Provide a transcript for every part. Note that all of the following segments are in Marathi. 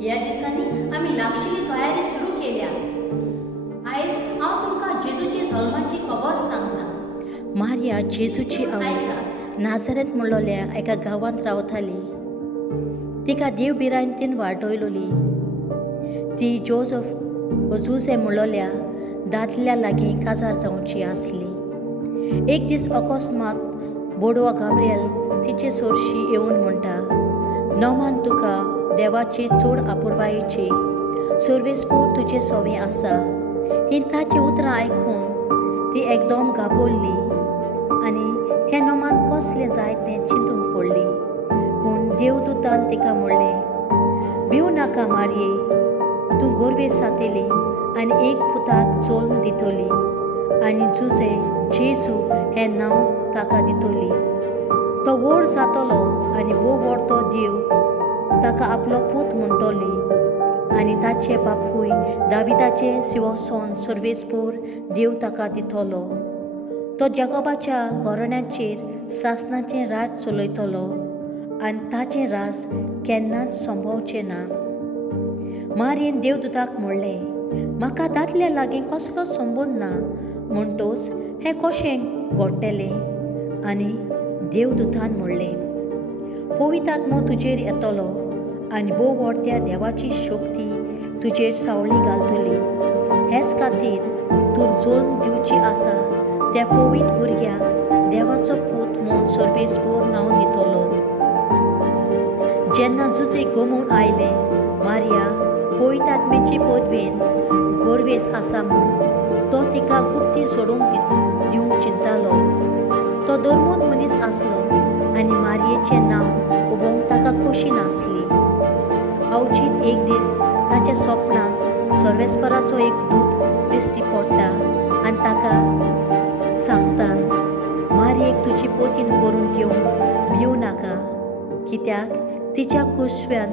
ह्या दिसांनी आमी लागशिल्ली तयारी सुरू केल्या. आयज हांव तुमकां जेजूची जल्माची खबर सांगता. मारिया जेजूची आवय नाझारेत म्हणलोल्या एका गांवांत रावताली. तिका देव बिरांतीन वाडयलोली. ती जोसफ जुसे म्हणलोल्या दादल्या लागीं काजार जावची आसली. एक दीस अकस्मात बोडवा गाब्रिएल तिचे सोरशी येवन म्हणटा, नोमान तुका देवाची चोड आपुरबायेची सर्वेस्पूर तुजे सोवें आसा. ही ताची उतरां आयकून ती एकदम गाबोल्ली आनी हें नोमान कसलें जाय तें चिंतूंक पडली. पूण देवदूतान तिका म्हणलें, भिवू नाका मारये, तूं गोरवेस जातली आनी एक पुताक जल्म दितली आनी जुजे जेजू हें नांव ताका दितली. तो व्हड जातलो आनी भोव व्हडतो देव ताका आपलो पूत म्हणटली आनी ताचे बापूय दाविदाचे सिंहासन सर्वेस्पूर देव ताका दितलो. तो जॅकोबाच्या घराण्याचेर सासणाचें राज चलयतलो आनी ताचें राज केन्नाच संभवचें ना. मारयेन देवदूताक म्हणलें, म्हाका दादल्या लागीं कसलो संबंद ना, म्हणटच हें कशें घडटलें? आनी देवदूतान म्हणलें, पवित्र आत्मो तुजेर येतलो आनी भोव व्हडत्या देवाची शक्ती तुजेर सावळी घालतली. हेच खातीर तूं जल्म दिवची आसा त्या पवित्र भुरग्याक देवाचो पूत म्हूण सर्वेस्पूर नांव दितलो. जेन्ना जुजे गमून आयले, मारिया पवित्र आत्मेची पदवेन गोरवेस आसा म्हूण तो तिका गुप्ती सोडूंक दिवंक चिंतालो. तो धर्मोंत मनीस आसलो आनी मारयेचें नांव उबोवंक ताका खोशी नासली. अवचीत एक दीस ताच्या स्वप्नांत सर्वेस्पराचो एक दूत दिश्टी पडटा आनी ताका सांगता, मारयेक तुजी पोतीन करून घेवंक भिवू नाका, कित्याक तिच्या कुशव्यान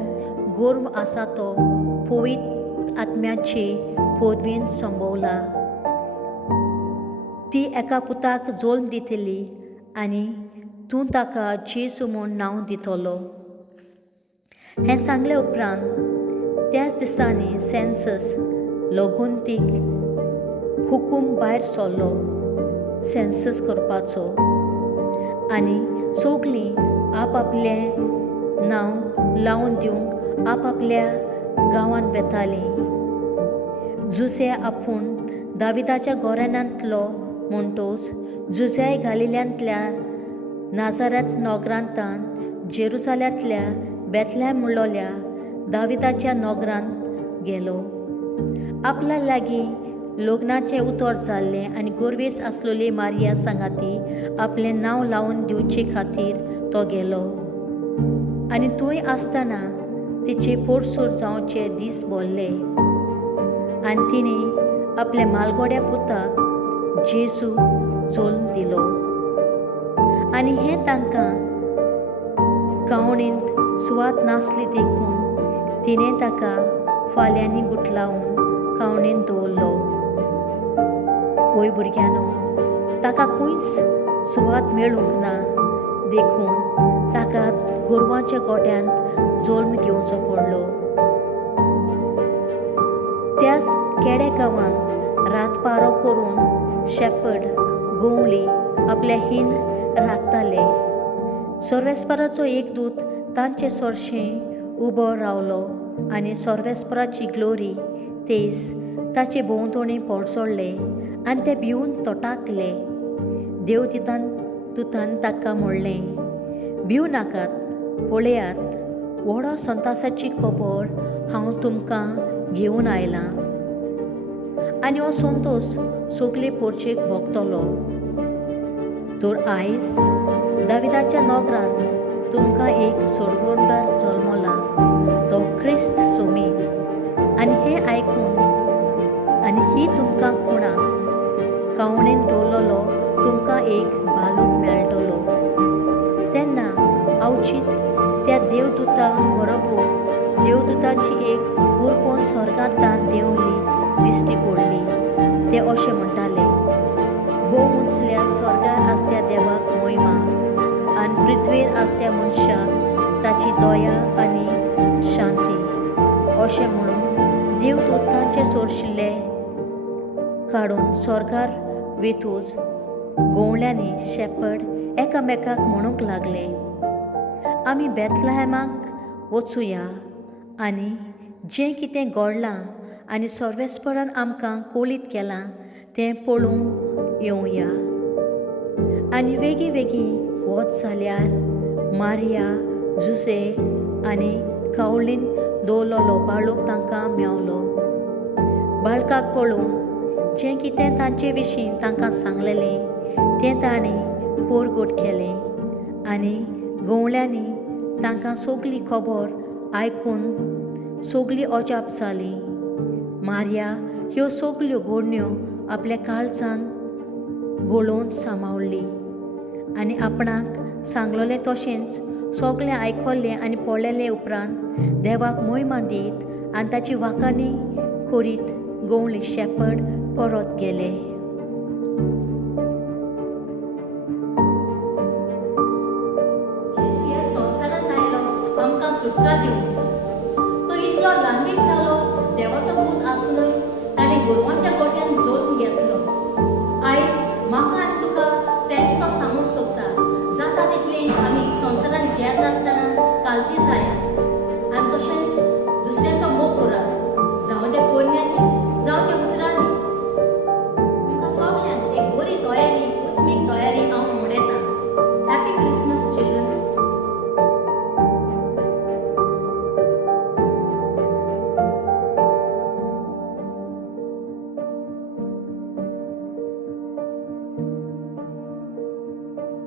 गोर्म आसा तो पवित्र आत्म्याचे पदवेन संभवला. ती एका पुताक जल्म दितली आनी तूं ताका जेजू म्हूण नांव दितलो. हें सांगले उपरांत त्याच दिसांनी सेन्सस लोगोंतीक हुकूम भायर सरलो सेन्सस करपाचो आनी सगळीं आपआपलें नांव लावन दिवंक आपआपल्या गांवांत वेतालीं. जुसे आपूण दाविदाच्या घराण्यांतलो म्हणटच जुजाय गालिल्यांतल्या नाझारेत नगरांतान जेरुसाल्यांतल्या बेथलेहम म्हणलोल्या दाविदाच्या नगरांत गेलो. आपल्या लागीं लग्नाचें उतर जाल्लें आनी गोरवेस आसलोली मारिया सांगाती आपलें नांव लावन दिवचे खातीर तो गेलो. आनी थंय आसतना तिचे पोरसूर जावचे दीस भरले आनी तिणें आपल्या मालगोड्या पुताक जेजू जल्म दिलो. आनी हें तांकां कावणींत सुवात नासली देखून तिणें ताका फाल्यांनी गुठलावन कावणींत दवरलो. वय भुरग्यानो, ताका खंयच सुवात मेळूंक ना देखून ताका गोरवांच्या गोठ्यांत जल्म घेवचो पडलो. त्याच केडे गांवांत रातपारो करून शेपर्ड गोवली आपल्या हीण राखताले. सर्वेस्पराचो एक दूत तांचे सोरशें उबो रावलो आनी सर्वेस्पराची ग्लोरी तेज ताचे भोंवतणी पडसडले आनी ते भिवून तोटाकले. देवदूतान ताका म्हणलें, भिवू नाकात, पळयात, व्हडो संतासाची खबर हांव तुमकां घेवन आयलां आनी हो संतोश सगळे पोरचेक भोगतलो. तर आयज दाविदाच्या नगरांत तुमकां एक सोडवणदार जल्मला, तो क्रिस्त सोमी. आनी हें आयकून आनी ही तुमकां कोणा कावणेन दवरलेलो तुमकां एक बालूक मेळटलो. तेन्ना अवचीत त्या देवदूता बरोबर देवदूतांची एक उरपोन स्वर्गांत देंवली दिश्टी पडली. ते अशें म्हणटाले, भोव उंचल्या स्वर्गार आसत्या देवाक महिमा आनी पृथ्वीर आसत्या मनशाक ताची दया आनी शांती. अशें म्हणून देवदूतांचे सोरशिल्ले काडून स्वर्गार वेतूच गोवळ्यांनी शेपड एकामेकाक म्हणूंक लागले, आमी बेथलेहेमाक वचुया आनी जें कितें घडलां आनी सर्वेस्परान आमकां कळीत केलां तें पळोवंक येवया. आनी वेगी वेगळी वच जाल्यार मारिया, जुसे आनी कावळीन दवरलेलो बाळूक तांकां मेवलो. बाळकाक पळोवन जें कितें तांचे विशीं तांकां सांगलेलें तें ताणें पोरगोट केलें आनी गोवळ्यांनी तांकां सगळी खबर आयकून सगळीं अजाप जालीं. मारिया ह्यो सगल्यो घडण्यो आपल्या काळजांत घोळोवन सांबाळली आनी आपणाक सांगलोलें तशेंच सगळें आयकल्लें आनी पळयलें उपरांत देवाक महिमा दीत आनी ताची वाखाणी करीत गोवळी शेपड परत गेले. जेजू ह्या संवसारांत आयलो आमकां सुटका दिवंक. तो इतलो ल्हानवीक जालो, देवाचो पूत आसुनूय ताणें गोरवांच्या गोठ्यान जल्म घेतलो. आयज म्हाका आनी तुका तेंच तो सांगूंक सोदता, जाता तितली आमी संवसारांत जियेत आसतना कालती जायात आनी तशेंच दुसऱ्यांचो मोग करात, जावं ते पोरण्यांनी जावं ते उतरांनी. तुमकां सगल्यांक एक बरी तयारी, उत्मीक तयारी हांव म्हणटा. Happy Christmas.